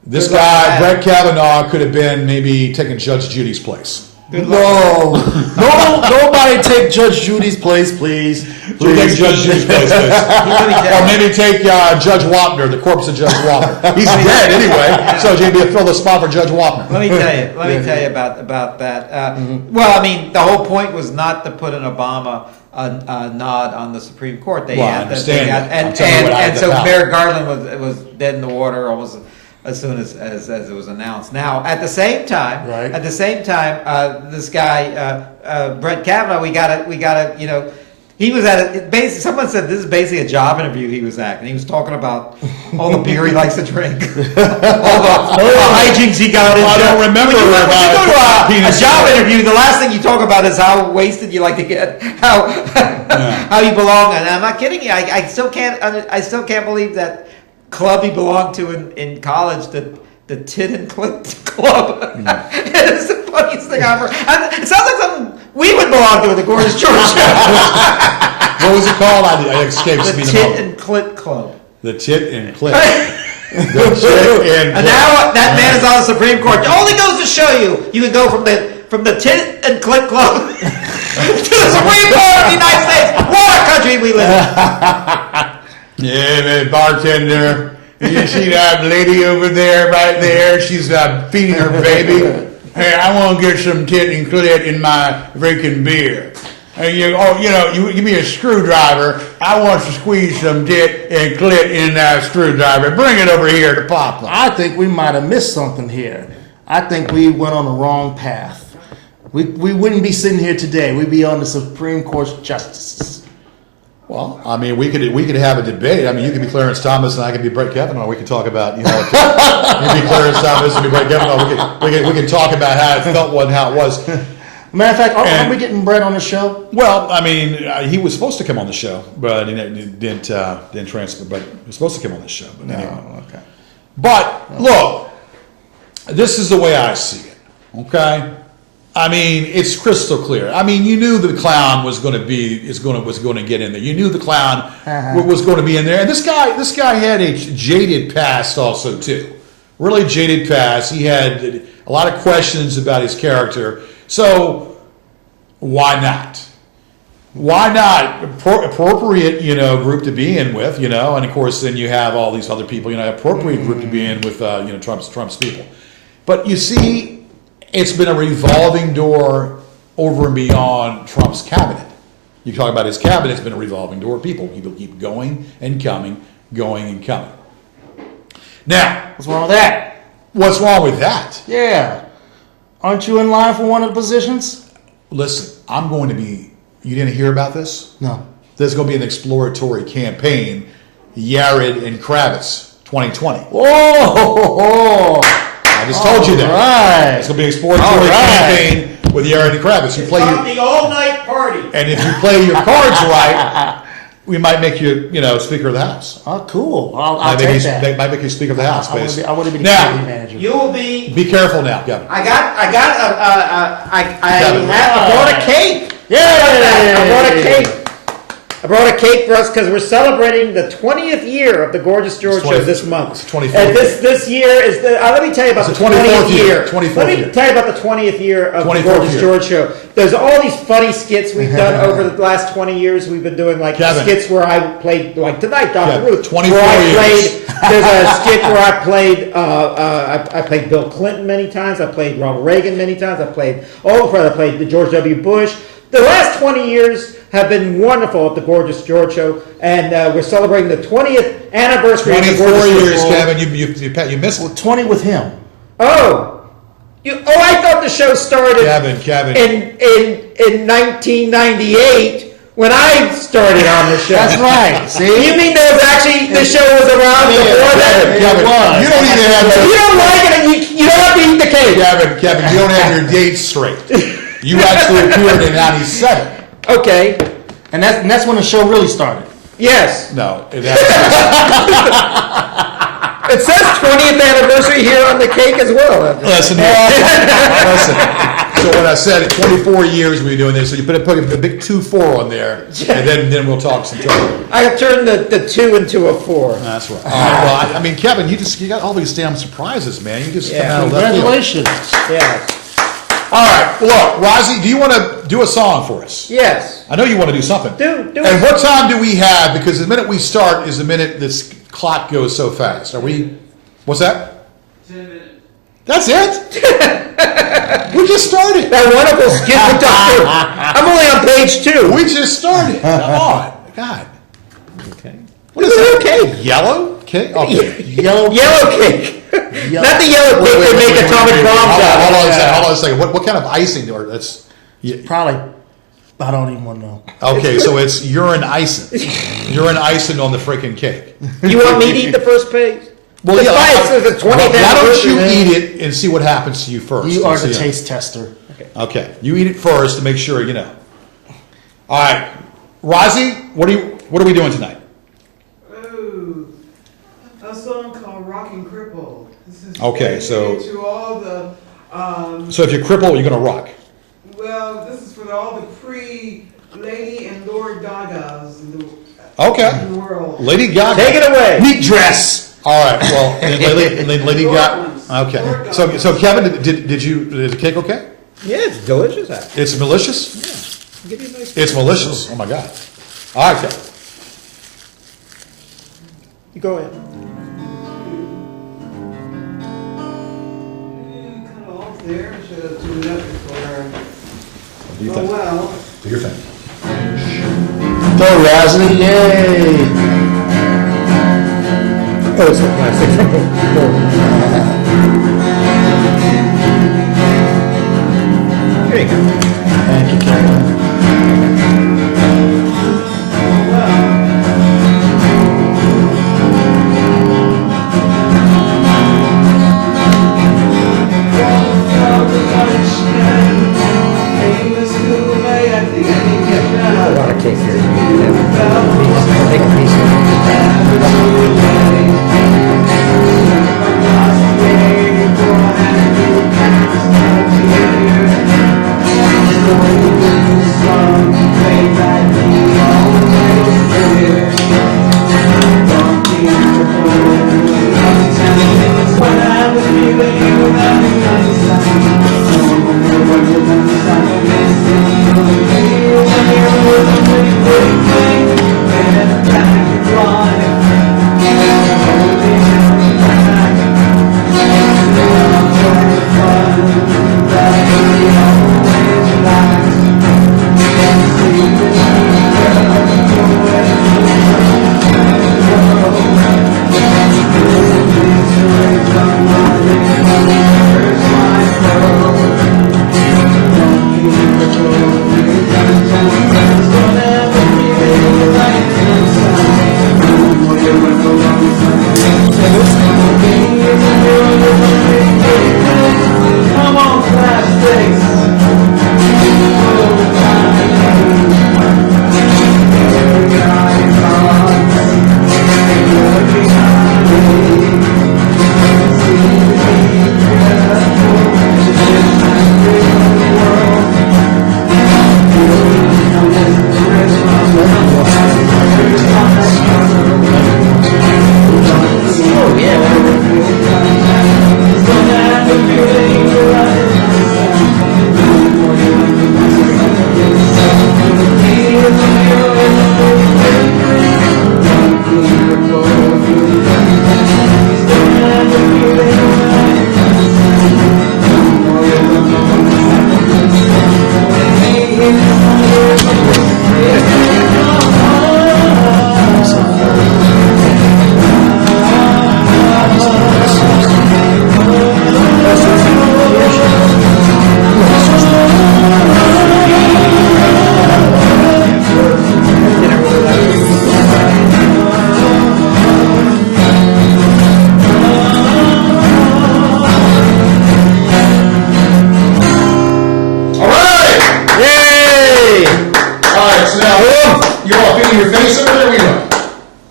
This guy, Brett Kavanaugh, could have been maybe taking Judge Judy's place. No, nobody take Judge Judy's place, please. Take Judge Judy's place, please. Or maybe take Judge Wapner, the corpse of Judge Wapner. He's dead anyway, so you'd be fill the spot for Judge Wapner. Let me tell you about that. Well, I mean, the whole point was not to put an Obama nod on the Supreme Court. They Well, I had understand that. I'm and telling you what I so found. Merrick Garland was dead in the water almost as soon as it was announced. Now, at the same time, this guy Brett Kavanaugh, we got to he was at it. Basically, someone said this is basically a job interview he was at, and he was talking about all the beer he likes to drink, all the hijinks he got into. I don't remember When you go to a penis job interview, the last thing you talk about is how wasted you like to get, how you belong. And I'm not kidding you. I still can't believe that club he belonged to in college, the Tit and Clit Club. It's the funniest thing I've ever. It sounds like something we would belong to in the Gorgeous Church. What was it called? I escapes me The the Tit moment. and Clit Club. The Tit and Clit. The Tit and And Clit. now that man is on the Supreme Court. It only goes to show you can go from the Tit and Clit Club to the Supreme Court of the United States. What a country we live in. Yeah, man, bartender. You see that lady over there, right there? She's feeding her baby. Hey, I want to get some tit and clit in my freaking beer. And you give me a screwdriver. I want to squeeze some tit and clit in that screwdriver. Bring it over here to Papa. I think we might have missed something here. I think we went on the wrong path. We wouldn't be sitting here today. We'd be on the Supreme Court justices. Well, I mean, we could have a debate. I mean, you could be Clarence Thomas and I could be Brett Kavanaugh. We could talk about, you be Clarence Thomas and be Brett Kavanaugh. We could talk about how it felt and how it was. Matter of fact, aren't And- we getting Brett on the show? Well, I mean, he was supposed to come on the show, but he didn't transfer. But he was supposed to come on the show. But anyway. Okay. But look, this is the way I see it. Okay, I mean, it's crystal clear. I mean, you knew the clown was going to get in there. You knew the clown was going to be in there. And this guy had a jaded past also too. Really jaded past. He had a lot of questions about his character. So why not? Why not appropriate, group to be in with, and of course then you have all these other people, appropriate group to be in with, Trump's people. But you see, it's been a revolving door over and beyond Trump's cabinet. You talk about his cabinet, it's been a revolving door. People keep going and coming, going and coming. Now, What's wrong with that? what's wrong with that? Yeah. Aren't you in line for one of the positions? Listen, you didn't hear about this? No. There's going to be an exploratory campaign, Yared and Kravitz 2020. Whoa! I just told you that. Right. It's going to be an exploratory campaign with Yared and Kravitz. You play the all-night party. and if you play your cards right, we might make you, Speaker of the House. Oh, cool. I'll Might take make that. might make you Speaker of the House. I want to be the Now, community manager. You will be. be careful now, Kevin. I Kevin. brought a cake. Yay! I brought a cake. I brought a cake for us because we're celebrating the 20th year of the Gorgeous George Show this month. It's 24th And this year is the. Let me tell you about It's the the 24th 20th year. 24th Let me year. tell you about the 20th year of the 24th Gorgeous year. George Show. There's all these funny skits we've done over the last 20 years. We've been doing like Kevin. skits where I played like tonight, Dr. Kevin, Ruth. 24 where I years. played. There's a skit where I played. I played Bill Clinton many times. I played Ronald Reagan many times. I played I played the George W. Bush. The last 20 years have been wonderful at the Gorgeous George Show, and we're celebrating the 20th anniversary of the 24 Gorgeous years, George Show. Kevin. You missed it. 20 with him. Oh, I thought the show started Kevin. in 1998 when I started on the show. That's right. See? You mean there was actually the show was around before that? Kevin, was. you don't even have If you don't like it, and you don't have to eat the cake. Kevin, you don't have your dates straight. You actually appeared in 97. Okay. And that's when the show really started. Yes. No, It says 20th anniversary here on the cake as well. listen. So when I said 24 years we've been doing this, so you put a big 2-4 on there, and then we'll talk some trouble. I have turned the 2 into a 4. That's right. All right. Well, I mean, Kevin, you got all these damn surprises, man. You just come out of left field. Congratulations. Yes. All right. Look, Rozzy, do you want to do a song for us? Yes. I know you want to do something. Do And it. what time do we have? Because the minute we start is the minute this clock goes so fast. Are we? What's that? 10 minutes. That's it? We just started. That wonderful skit with Dr. I'm only on page 2. We just started. Come on. God. Okay. What is that? Cake? Yellow cake? Okay. Yellow. Yellow cake. Not the yellow cake they make atomic bombs out Hold on a of. second. Hold on a second. What kind of icing? Or that's. Probably. I don't even want to know. Okay, so it's urine icing. Urine icing on the freaking cake. You want me to eat the first page? Well, It's yeah. fine, it's the 20th Why don't anniversary, you man. eat it and see what happens to you first? You are the See, taste tester. Okay, you eat it first to make sure you know. All right, Rozzy, what are we doing tonight? Ooh, a song called Rockin' Cripple. This is Okay, so- dedicated to all the, So if you cripple, you're gonna rock. well, this is for all the pre-Lady and Lord Gagas in the, Okay, in the world. Lady Gaga. Take it away. Meat dress. All right, well, and Lady Lord Gaga. ones. Okay, Lord so Gaga. Kevin, is the cake okay? Yeah, it's delicious, actually. It's malicious. Give you a nice It's malicious. Oh my God. All right, Kevin. You go ahead. Kind of off there. Should have tuned it up before. Do your Oh thing. well. Do your thing. Go, Razzie. Yay. Oh, it's the plastic. There you go. Thank you, Kevin. A lot of cake here. Take a piece.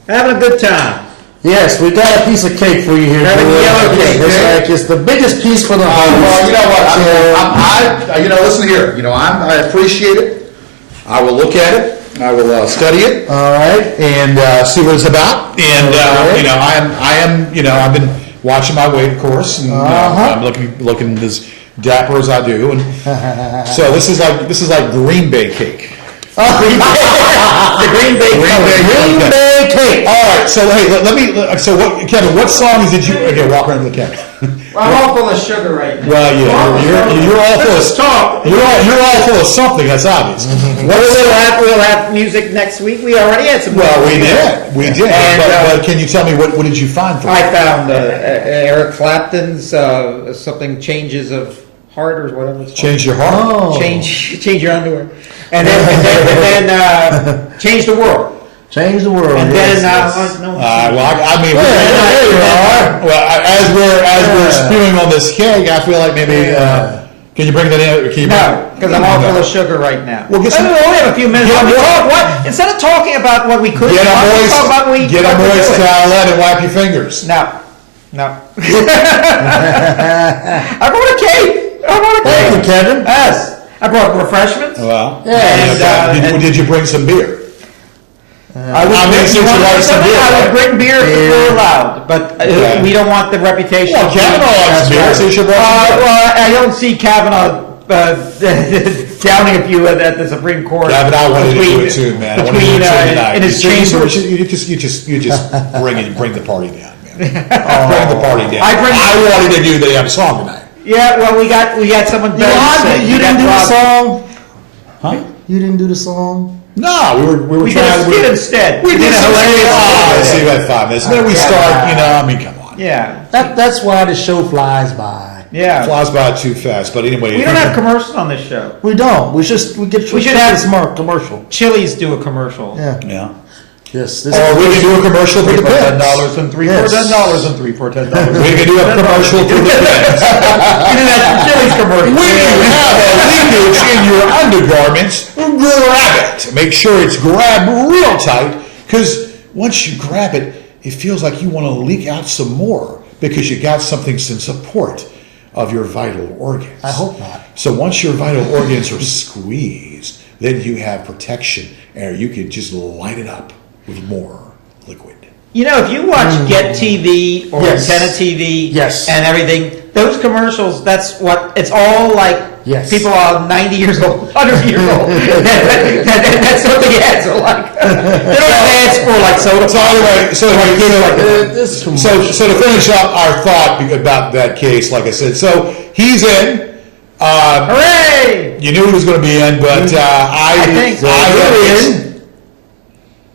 Having a good time. Yes, we got a piece of cake for you here. Got a George. yellow cake, It's right? like it's the biggest piece for the whole. Well, you know what, listen here, I appreciate it. I will look at it, I will study it. All right. And see what it's about, and, Okay. I've been watching my weight, of course, and I'm looking as dapper as I do, and so this is like Green Bay cake. The Green Bay Green Bay cake. All right, so hey, let me. So what, Kevin? What songs did you? Okay, walk around to the camera. I'm all full of sugar right now. Well, yeah, you're all full of talk. You're all full of something. That's obvious. We'll have music next week. We already had some. Well, we did. And, But can you tell me what did you find for? I found Eric Clapton's something changes of heart or whatever. It's called. Change your heart. Oh. Change your underwear, and then change the world. Change the world. And yes, then yes. There you are. Well, as we're spewing on this cake, I feel like maybe. Can you bring that in? Can you No, because I'm all full of sugar right now. Well, get some- we only have a few minutes. Get Let me a- talk. What? Instead of talking about what we could, Get do, a why don't we moist, talk about what we get a what we're moist doing? towelette and wipe your fingers. No. I brought a cake. Thank you, Kevin. Yes. I brought refreshments. Well, And, did you bring some beer? I would I mean, bring, since you you want like some something? beer, I right? would bring beer if we're allowed, but Okay. we don't want the reputation. Well, of being- Kavanaugh likes That's beer, right. so you should bring some beer. Well, I don't see Kavanaugh downing a few at the Supreme Court. Yeah, but I wanted to do between- it too, man. I wanted to Between do it too tonight. in his You chambers. just bring the party down, man. Bring the party down. I wanted to do the song tonight. Yeah, well, we got someone better to sing. You We got didn't do the Rob- song. Huh? You didn't do the song. No, we were We did trying. a skit instead. We did a some hilarious skit. skit. See, about 5 minutes. Then we start. I mean, come on. Yeah. That's why the show flies by. Yeah. Flies by too fast. But anyway, We don't have commercials on this show. We don't. We should We should have- smart commercial. Chili's do a commercial. Yeah. Yeah. Yes. This Or we can do a commercial for the $10 pets. and $3 Yes. for $10 and $3 for $10. We can do a commercial for the pets. That's Chili's commercial. When you have a leakage in your undergarments, grab it. Make sure it's grabbed real tight, because once you grab it, it feels like you want to leak out some more because you got something in support of your vital organs. I hope not. So once your vital organs are squeezed, then you have protection, and you can just light it up with more liquid. You know, if you watch Get TV or Yes. Antenna TV Yes. and everything, those commercials, that's what, it's all like Yes. people are 90 years old, 100 years old. That's what the ads are like. They don't have ads for like soda. So anyway, This is too much. so to finish up our thought about that case, like I said, so he's in. Hooray! You knew he was going to be in, but I think so.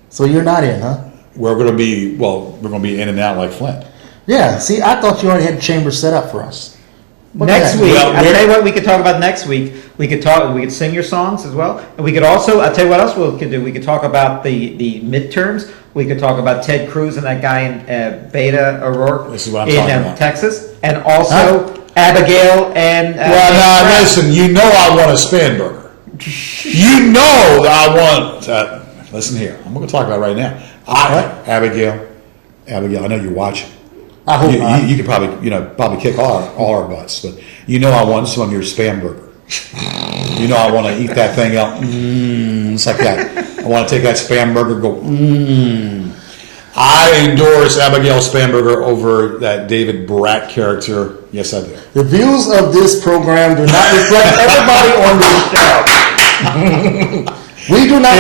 So you're not in, huh? we're going to be in and out like Flint. Yeah. See, I thought you already had Chambers set up for us. Look at Next that. week, Well, I'll tell you what we could talk about next week. We could sing your songs as well. And we could also, I'll tell you what else we could do. We could talk about the midterms. We could talk about Ted Cruz and that guy in Beta O'Rourke This is what I'm in talking about. Texas. And also Abigail and... Well, now listen, you know I want a Spanberger. You know that I want. Listen here, I'm going to talk about it right now. Abigail, I know you're watching. I hope not. You could probably kick all our butts, but you know I want some of your Spam burger. You know I want to eat that thing out. It's like that. I want to take that Spam burger, go. I endorse Abigail Spanberger over that David Brat character. Yes, I do. The views of this program do not reflect everybody on this show. We do not.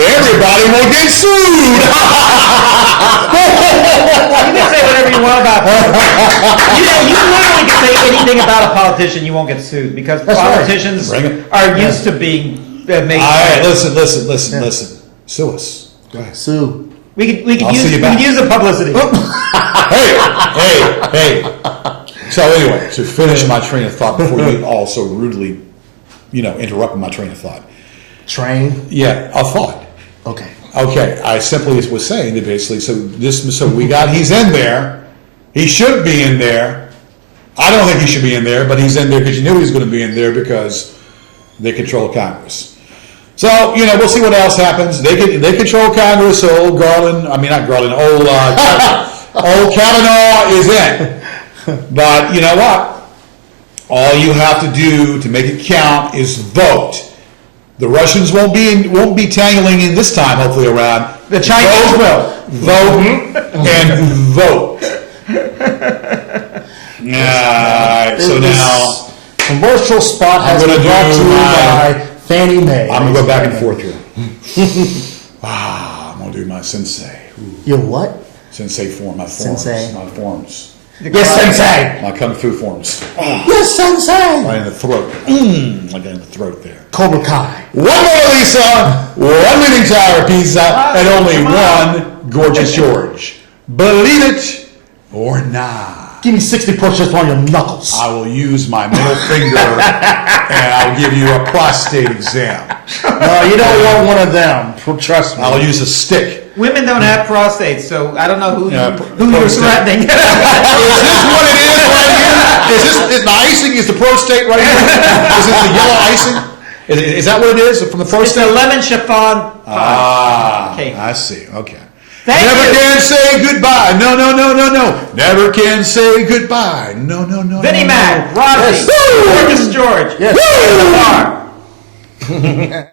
Everybody will get sued. You can say whatever you want about you literally can say anything about a politician, you won't get sued, because That's right. politicians Bring it. are used to being made. All right, listen. Sue us. Go ahead. Sue. We could I'll use see you back. the publicity. Hey. So anyway, to finish my train of thought before you all so rudely, interrupted my train of thought. Train. Yeah, a thought. Okay. Okay, I simply was saying that basically, he's in there. He should be in there. I don't think he should be in there, but he's in there because you knew he was going to be in there because they control Congress. So, we'll see what else happens. They control Congress, so old Kavanaugh is in. But you know what? All you have to do to make it count is vote. The Russians won't be tangling in this time, hopefully, around. The Chinese will. Vote and vote. So now commercial spot has I'm been gonna brought to do you my- by Fannie Mae. I'm going to go back and forth here. I'm going to do my sensei. Your what? Sensei form, my forms. Sensei. My forms. Yes, sensei. My kung fu forms. Yes, sensei. Right in the throat. Like in the throat there. Cobra Kai. One Mona Lisa, one Leaning Tower of Pisa, and only one Gorgeous George. Believe it or not. Give me 60 push-ups on your knuckles. I will use my middle finger and I'll give you a prostate exam. No, you don't want one of them. Trust me. I'll use a stick. Women don't have prostates, so I don't know who Yeah, you're prostate. threatening. Is this what it is right here? Is the icing? Is the prostate right here? Is it the yellow icing? Is that what it is from the It's prostate? a lemon chiffon. Okay. I see. Okay. Thank Never you. can say goodbye. No. Never can say goodbye. No. Vinnie no. Mac, Rosie, Yes. Gorgeous George, Yes. Lamar.